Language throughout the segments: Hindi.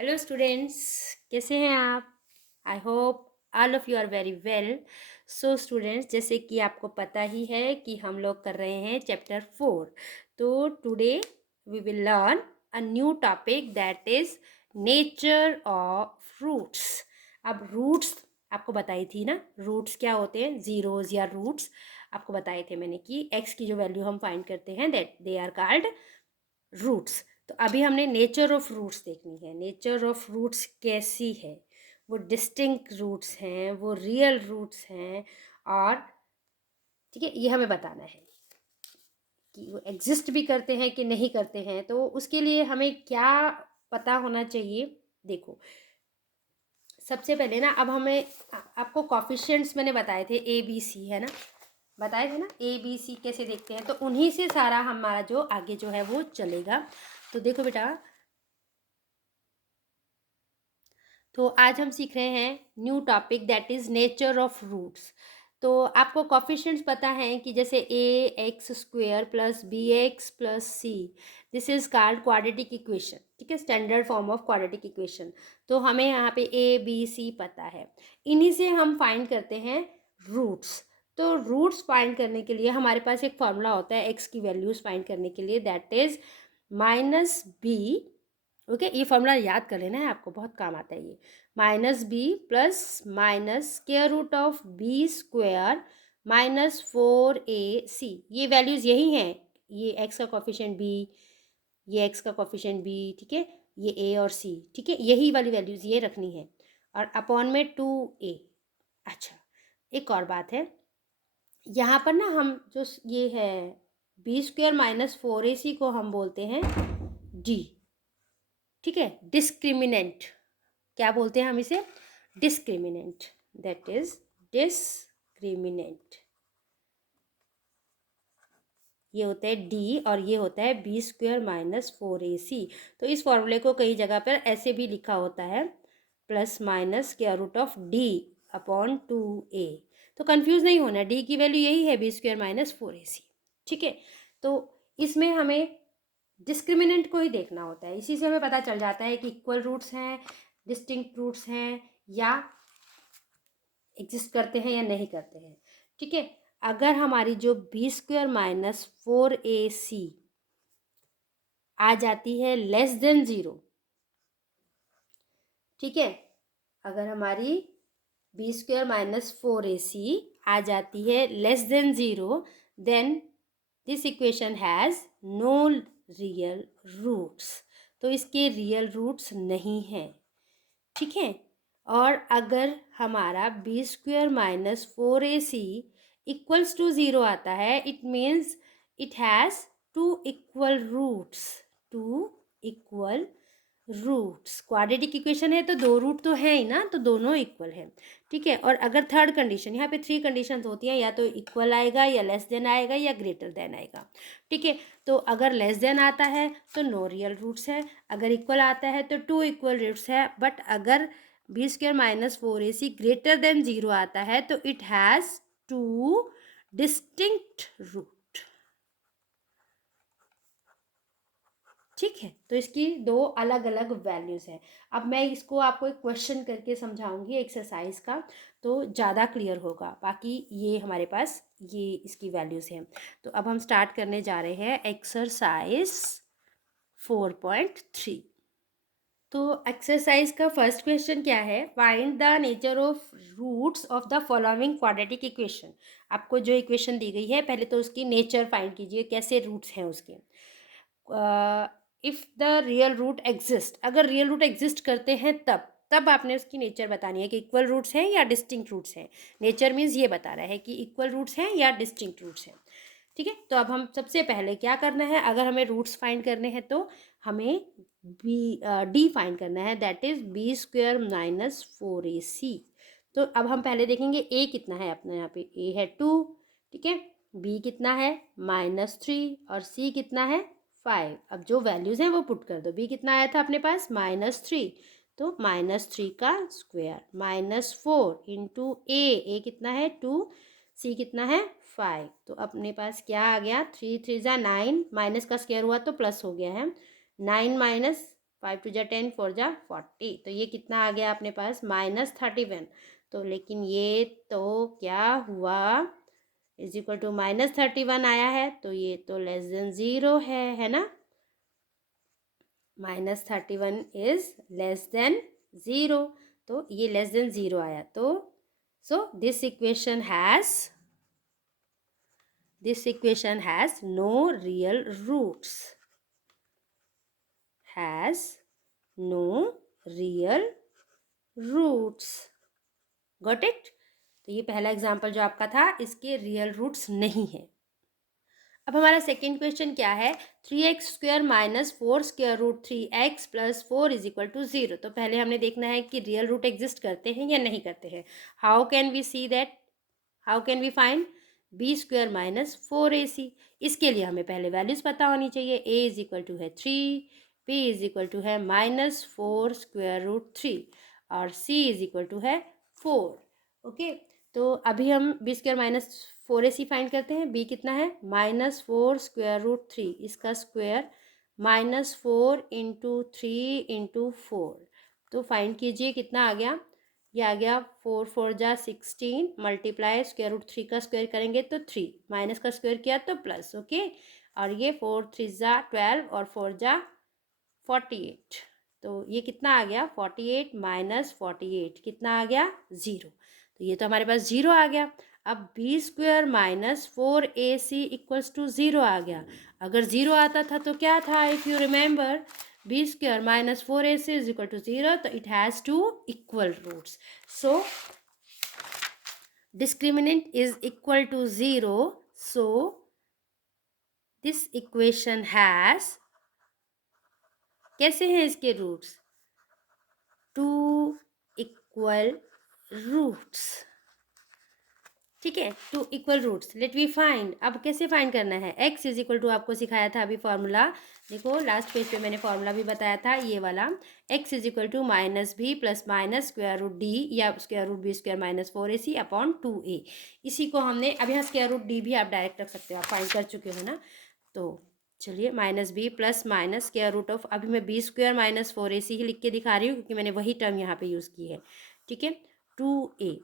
हेलो स्टूडेंट्स, कैसे हैं आप? I hope all of you are very well. So students, जैसे कि आपको पता ही है कि हम लोग कर रहे हैं चैप्टर 4। तो today we will learn a new topic that is nature of roots. अब रूट्स आपको बताई थी ना, रूट्स क्या होते हैं, जीरोज या रूट्स। आपको बताए थे मैंने कि एक्स की जो वैल्यू हम फाइंड करते हैं that they are called roots. तो अभी हमने नेचर ऑफ रूट्स देखनी है। नेचर ऑफ रूट्स कैसी है, वो डिस्टिंक्ट रूट्स हैं, वो रियल रूट्स हैं, और ठीक है, ये हमें बताना है कि वो एग्जिस्ट भी करते हैं कि नहीं करते हैं। तो उसके लिए हमें क्या पता होना चाहिए। देखो, सबसे पहले ना, अब हमें आपको कॉफिशिएंट्स मैंने बताए थे, ए बी सी है ना, बताए थे ना, ए बी सी कैसे देखते हैं। तो उन्हीं से सारा हमारा जो आगे जो है वो चलेगा। तो देखो बेटा, तो आज हम सीख रहे हैं new topic that is nature of roots. तो आपको कॉफिशिएंट्स पता है कि जैसे A X square plus B X plus C, this is called quadratic equation. ठीक है, standard form of quadratic equation. तो हमें यहाँ पे ए बी सी पता है, इन्हीं से हम फाइंड करते हैं रूट्स। तो रूट्स फाइंड करने के लिए हमारे पास एक फॉर्मूला होता है एक्स की वैल्यूज फाइंड करने के लिए, that is minus B. Okay, ये फॉर्मूला याद कर लेना है, आपको बहुत काम आता है ये। Minus B plus minus square root of B square minus 4ac, ये वैल्यूज़ यही हैं। ये एक्स का कोफिशिएंट बी, ये एक्स का कोफिशिएंट बी, ठीक है, ये ए और सी, ठीक है, यही वाली वैल्यूज़ ये रखनी है, और अपॉन में 2a। अच्छा, एक और बात है, यहाँ पर ना हम जो ये है बी स्क्वायर माइनस 4ac को हम बोलते हैं डी। ठीक है, डिस्क्रिमिनेंट, क्या बोलते हैं हम इसे? Discriminant, that is discriminant. ये होता है डी और ये होता है बी स्क्वायर माइनस 4ac। तो इस फॉर्मूले को कई जगह पर ऐसे भी लिखा होता है, plus minus square root of D upon 2a। तो कंफ्यूज नहीं होना, डी की वैल्यू यही है बी स्क्वायर माइनस 4ac। ठीक है, तो इसमें हमें डिस्क्रिमिनेंट को ही देखना होता है। इसी से हमें पता चल जाता है कि इक्वल रूट्स हैं, डिस्टिंक्ट रूट्स हैं, या एग्जिस्ट करते हैं या नहीं करते हैं। ठीक है, अगर हमारी जो बी स्क्वायर माइनस 4ac आ जाती है लेस देन 0, ठीक है, अगर हमारी बी स्क्वायर माइनस 4ac आ जाती है less than 0, then this equation has no real roots. तो इसके रियल रूट्स नहीं हैं। ठीक है, और अगर हमारा b square minus 4ac equals to 0 आता है, it means it has two equal roots. Two equal roots, quadratic equation है तो दो रूट तो है ही ना, तो दोनों इक्वल है। ठीक है, और अगर थर्ड कंडीशन, यहाँ पे 3 कंडीशंस होती हैं, या तो इक्वल आएगा, या लेस देन आएगा, या ग्रेटर देन आएगा। ठीक है, तो अगर लेस देन आता है तो नो रियल रूट्स है, अगर इक्वल आता है तो 2 इक्वल रूट्स है। बट अगर b square minus 4ac greater than 0 आता है तो इट हैज़ 2 डिस्टिंक्ट रूट। ठीक है, तो इसकी दो अलग अलग वैल्यूज़ हैं। अब मैं इसको आपको एक क्वेश्चन करके समझाऊंगी एक्सरसाइज का, तो ज़्यादा क्लियर होगा। बाकी ये हमारे पास ये इसकी वैल्यूज़ हैं। तो अब हम स्टार्ट करने जा रहे हैं एक्सरसाइज 4.3। तो एक्सरसाइज का फर्स्ट क्वेश्चन क्या है? Find the nature of roots of the following quadratic equation. आपको जो इक्वेशन दी गई है, पहले तो उसकी नेचर फाइंड कीजिए, कैसे रूट्स हैं उसके। If the real root exist, अगर रियल रूट एग्जिस्ट करते हैं तब आपने उसकी नेचर बतानी है कि इक्वल रूट्स हैं या डिस्टिंक्ट रूट्स हैं। नेचर मीन्स ये बता रहा है कि इक्वल रूट्स हैं या डिस्टिंक्ट रूट्स हैं। ठीक है, तो अब हम सबसे पहले क्या करना है, अगर हमें रूट्स फाइंड करने हैं तो हमें डी फाइंड करना है, that is b square minus 4ac। तो अब हम पहले देखेंगे ए कितना है अपना, यहाँ पे ए है 2, ठीक है, बी कितना है -3, और सी कितना है 5। अब जो वैल्यूज़ हैं वो पुट कर दो। बी कितना आया था अपने पास -3, तो -3 का स्क्वायर -4 इंटू ए कितना है 2, सी कितना है 5। तो अपने पास क्या आ गया, 3 3 ज़ा 9, माइनस का स्क्वायर हुआ तो प्लस हो गया है, 9 माइनस 5 टू जा 10, 4 जा 40, तो ये कितना आ गया अपने पास -31। तो लेकिन ये तो क्या हुआ, इज इक्वल टू -31 आया है, तो ये तो लेस देन 0 है ना। -31 इज लेस देन 0, तो ये लेस देन 0 आया। तो so this equation has no real roots, has no real roots. Got it. तो ये पहला एग्जाम्पल जो आपका था, इसके रियल रूट्स नहीं है। अब हमारा सेकेंड क्वेश्चन क्या है, 3x² minus 4√3x plus 4 is equal to 0। तो पहले हमने देखना है कि रियल रूट एग्जिस्ट करते हैं या नहीं करते हैं। How can we see that, how can we find b² minus 4ac। इसके लिए हमें पहले वैल्यूज पता होनी चाहिए। a इज इक्वल टू है 3, b इज इक्वल टू है -4√3 और c इज इक्वल टू है 4। ओके, तो अभी हम b² माइनस 4ac फाइंड करते हैं। b कितना है -4√3, इसका स्क्वायर -4 इंटू 3 इंटू 4। तो फाइंड कीजिए कितना आ गया। ये आ गया 4 4 जा 16 मल्टीप्लाई √3 का स्क्वायर करेंगे तो 3, माइनस का स्क्वायर किया तो प्लस। ओके, और ये 4 3 जा 12 और 4 जा 48। तो ये कितना आ गया 48 माइनस 48 कितना आ गया 0। तो ये तो हमारे पास 0 आ गया। अब b² minus 4ac equals to 0 आ गया। अगर 0 आता था तो क्या था, if you remember, b² minus 4ac is equal to 0, तो it has two equal roots. So discriminant is equal to 0, so this equation has, कैसे हैं इसके रूट्स, 2 इक्वल रूट्स। ठीक है, 2 equal roots. Let we find, अब कैसे फाइंड करना है, x इज इक्वल टू आपको सिखाया था अभी फॉर्मूला, देखो लास्ट पेज पे मैंने फॉर्मूला भी बताया था ये वाला, x is equal to -b plus minus square root D या square root b² minus 4ac upon 2a। इसी को हमने, अब यहाँ स्क्वायर रूट डी भी आप डायरेक्ट रख सकते हो, आप फाइंड कर चुके हो ना। तो चलिए -b plus minus square root of, अभी मैं b² माइनस 4ac ही लिख के दिखा रही हूँ क्योंकि मैंने वही टर्म यहाँ पे यूज़ की है। ठीक है, 2a।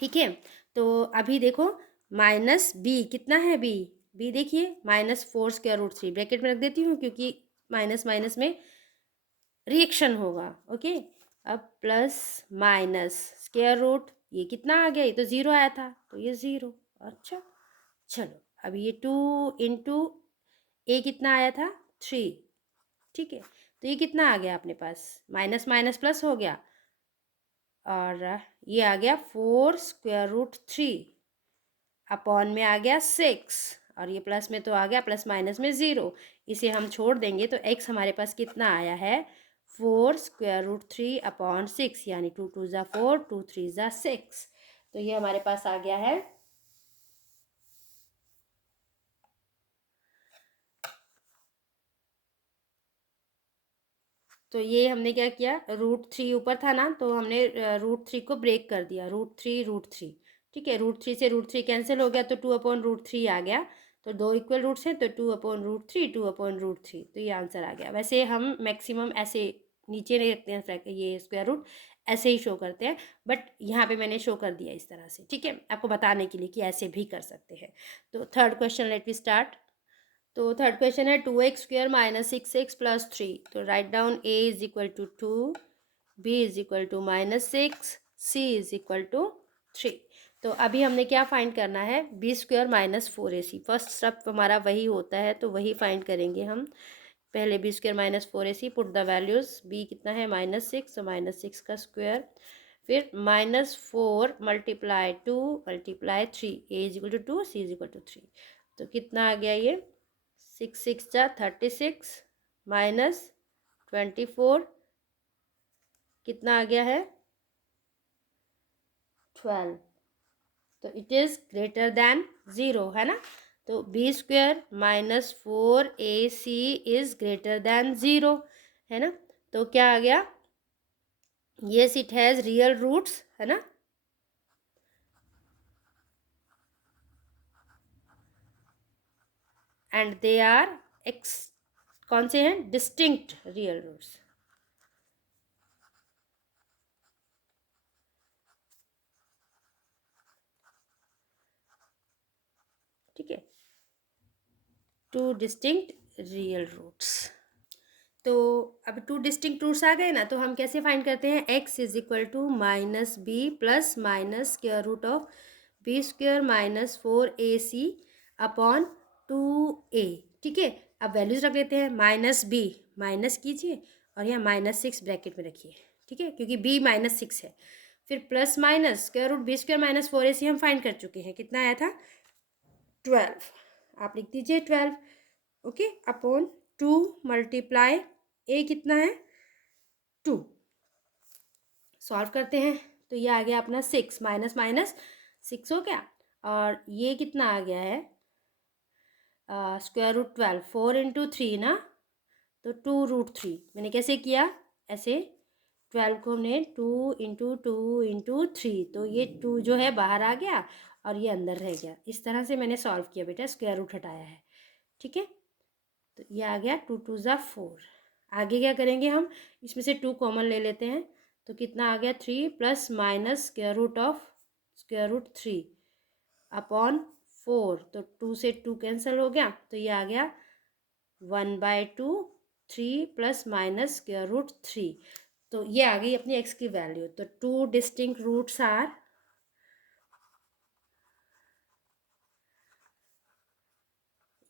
ठीक है, तो अभी देखो माइनस बी कितना है, बी देखिए -4√3, ब्रैकेट में रख देती हूँ क्योंकि माइनस माइनस में रिएक्शन होगा। ओके, अब प्लस माइनस स्क्वायर रूट, ये कितना आ गया, ये तो 0 आया था तो ये 0। अच्छा, चलो अब ये 2 इंटू ए कितना आया था 3। ठीक है, तो ये कितना आ गया अपने पास, माइनस माइनस प्लस हो गया और ये आ गया 4√3 अपॉन में आ गया 6 और ये प्लस में तो आ गया, प्लस माइनस में 0। इसे हम छोड़ देंगे तो x हमारे पास कितना आया है 4√3 अपॉन 6, यानी 2 2 जा 4, 2 3 जा 6। तो ये हमारे पास आ गया है तो ये हमने क्या किया, √3 ऊपर था ना, तो हमने √3 को ब्रेक कर दिया, √3। ठीक है, √3 से √3 कैंसिल हो गया तो 2/√3 आ गया। तो दो इक्वल रूट्स हैं तो 2/√3, 2/√3, तो ये आंसर आ गया। वैसे हम मैक्सिमम ऐसे नीचे नहीं रखते हैं, ये स्क्वायर रूट ऐसे ही शो करते हैं, बट यहाँ पे मैंने शो कर दिया इस तरह से। ठीक है, आपको बताने के लिए कि ऐसे भी कर सकते हैं। तो third question let we start. तो थर्ड क्वेश्चन है 2x² माइनस 6x प्लस 3। तो write down a is equal to 2, b is equal to -6, c is equal to 3। तो अभी हमने क्या फाइंड करना है, b² minus 4ac। First step हमारा वही होता है तो वही फाइंड करेंगे हम। पहले b² minus 4ac, put the values, b कितना है -6, तो -6 का स्क्वायर, फिर -4 multiply 2 multiply 3, a is equal to 2, c is equal to 3। तो कितना आ गया ये 6 6 जा 36 माइनस 24 कितना आ गया है 12। तो इट इज़ ग्रेटर दैन 0 है ना। तो b² minus 4ac is greater than 0 है ना। तो क्या आ गया, yes it has real roots है ना। एंड दे आर कौन से हैं? Distinct real roots. ठीक है, टू डिस्टिंक्ट रियल रूट्स। तो अब टू डिस्टिंक्ट रूट्स आ गए ना, तो हम कैसे फाइंड करते हैं? x is equal to minus B plus minus square root of B square minus 4ac upon 2a। ठीक है, अब वैल्यूज रख लेते हैं। माइनस बी माइनस कीजिए और यहाँ -6 ब्रैकेट में रखिए। ठीक है, क्योंकि b -6 है। फिर plus minus square root b square minus 4ac हम फाइंड कर चुके हैं। कितना आया था? 12। आप लिख दीजिए 12। ओके, अपॉन 2 मल्टीप्लाई ए कितना है? 2। सॉल्व करते हैं तो ये आ गया अपना 6, माइनस माइनस 6 हो गया। और ये कितना आ गया है? स्क्वायर रूट 12, 4 इंटू 3 ना, तो 2√3। मैंने कैसे किया? ऐसे 12 को हमने 2 इंटू 3, तो ये 2 जो है बाहर आ गया और ये अंदर रह गया। इस तरह से मैंने सॉल्व किया बेटा, स्क्वायर रूट हटाया है। ठीक है, तो ये आ गया 2 2 ज़ा 4। आगे क्या करेंगे हम? इसमें से 2 कॉमन ले लेते हैं, तो कितना आ गया? 3 plus minus square root 3 upon 4। तो 2 से 2 कैंसिल हो गया, तो ये आ गया 1/2। 3 प्लस माइनस स्क्वायर रूट 3। तो ये आ गई अपनी x की वैल्यू। तो टू डिस्टिंक्ट रूट्स आर,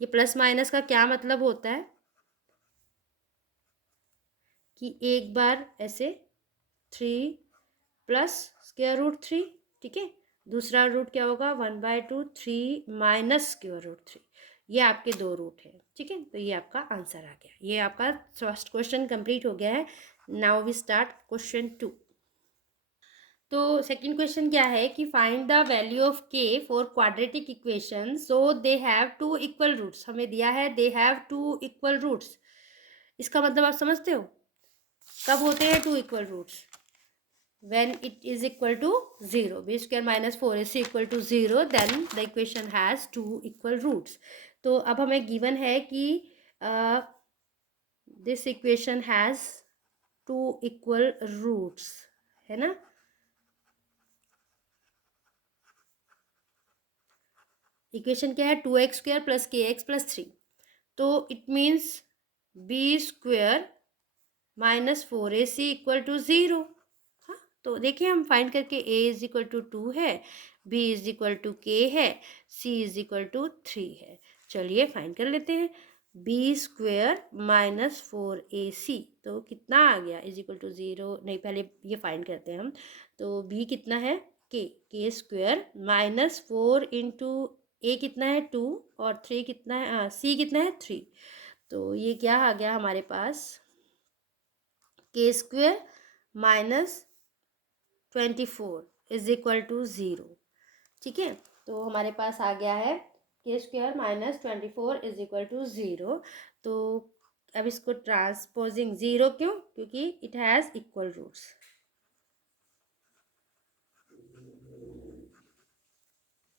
ये प्लस माइनस का क्या मतलब होता है कि एक बार ऐसे 3 प्लस स्क्वायर रूट 3। ठीक है, दूसरा रूट क्या होगा? 1/2 3 माइनस स्क्वायर रूट 3। ये आपके 2 रूट है। ठीक है, तो ये आपका आंसर आ गया। ये आपका फर्स्ट क्वेश्चन कंप्लीट हो गया है। Now we start question 2। तो सेकंड क्वेश्चन क्या है कि find the value of k for quadratic equation so they have two equal roots. हमें दिया है they have two equal roots. इसका मतलब आप समझते हो? कब होते हैं two equal roots? when it is equal to 0, b square minus 4ac equal to 0, then the equation has two equal roots. तो अब हमें given है कि this equation has two equal roots, है ना? इक्वेशन क्या है? 2x square plus k x plus 3। तो it means b square minus 4ac equal to 0। हाँ, तो देखिए हम फाइंड करके a इज इक्वल टू 2 है, b is equal to k है, c इज इक्वल टू 3 है। चलिए फाइंड कर लेते हैं। बी स्क्वायर माइनस 4ac, तो कितना आ गया? Is equal to 0। नहीं, पहले ये फाइंड करते हैं हम। तो b कितना है? के स्क्वायर माइनस 4 इंटू ए कितना है? 2, और 3 कितना है? सी कितना है? 3। तो ये क्या आ गया हमारे पास? K square minus 24 is equal to 0। ठीक है, तो हमारे पास आ गया है k square minus 24 is equal to 0। तो अब इसको ट्रांसपोजिंग 0, क्यों? क्योंकि इट हैज़ इक्वल रूट्स,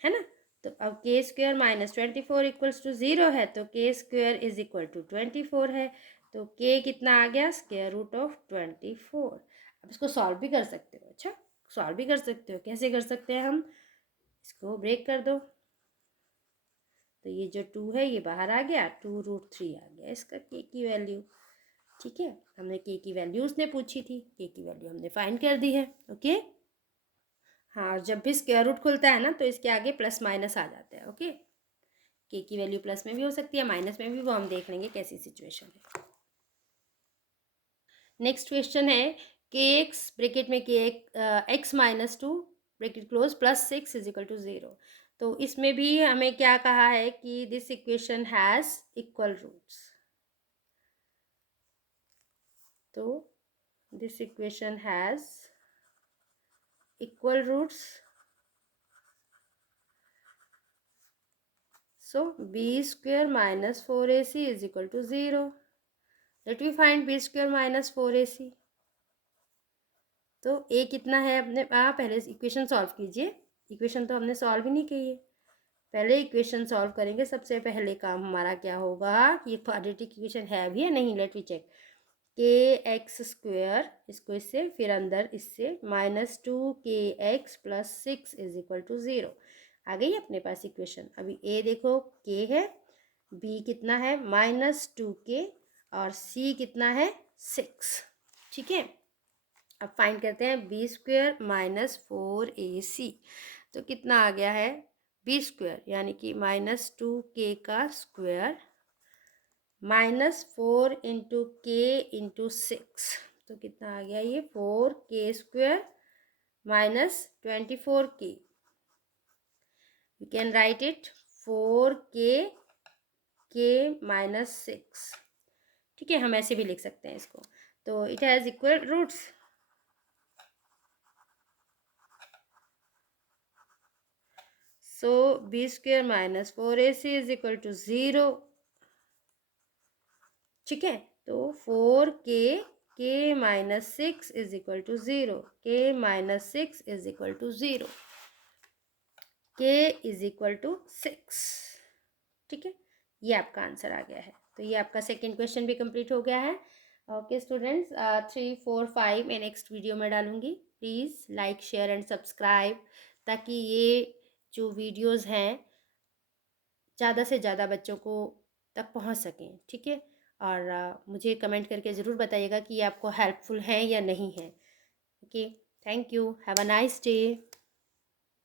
है ना? तो अब के स्क्वेयर माइनस 24 इक्वल्स टू 0 है, तो के स्क्वेयर इज इक्वल टू 24 है। तो के कितना आ गया? Square root of 24। अब इसको सॉल्व भी कर सकते हो। अच्छा, सॉल्व भी कर सकते हो। कैसे कर सकते हैं हम? इसको ब्रेक कर दो, तो ये जो 2 है ये बाहर आ गया, 2√3 आ गया इसका के की वैल्यू। ठीक है, हमने के की वैल्यू उसने पूछी थी, के की वैल्यू हमने फाइंड कर दी है। ओके, हाँ, और जब भी स्क्वायर रूट खुलता है ना, तो इसके आगे प्लस माइनस आ जाता है। ओके, के की वैल्यू प्लस में भी हो सकती है, माइनस में भी, वो हम देख लेंगे कैसी सिचुएशन है। नेक्स्ट क्वेश्चन है के एक्स ब्रेकेट में के X minus 2 bracket close plus 6 is equal to 0। तो इसमें भी हमें क्या कहा है कि this equation has equal roots. तो this equation has equal roots, so b square minus 4ac is equal to 0. Let me find b square minus 4ac. तो a कितना है? अपने पहले इक्वेशन सॉल्व कीजिए। इक्वेशन तो हमने सॉल्व ही नहीं की है। पहले इक्वेशन सॉल्व करेंगे। सबसे पहले काम हमारा क्या होगा कि ये क्वाड्रेटिक इक्वेशन है भी या नहीं, लेट वी चेक। के एक्स स्क्वेयर, इसको इससे, फिर अंदर इससे -2kx + 6 = 0। आ गई अपने पास इक्वेशन। अभी ए देखो के है, बी कितना है -2k, और सी कितना है 6। ठीक है, अब फाइंड करते हैं b² - 4ac। तो कितना आ गया है b² यानी कि -2k का स्क्वायर -4 × k × 6। तो कितना आ गया ये 4k² -24k। You can write it 4k k -6। ठीक है, हम ऐसे भी लिख सकते हैं इसको। तो it has equal roots. So b² - 4ac = 0। ठीक है, तो 4k k -6 = 0, k -6 = 0, k = 6। ठीक है, ये आपका आंसर आ गया है। तो ये आपका सेकेंड क्वेश्चन भी कंप्लीट हो गया है। ओके स्टूडेंट्स, 3, 4, 5 मैं नेक्स्ट वीडियो में डालूंगी। Please like, share and subscribe, ताकि ये जो वीडियोज़ हैं ज़्यादा से ज़्यादा बच्चों को तक पहुंच सकें। ठीक है, और मुझे कमेंट करके ज़रूर बताइएगा कि ये आपको हेल्पफुल है या नहीं है। Okay, thank you, have a nice day.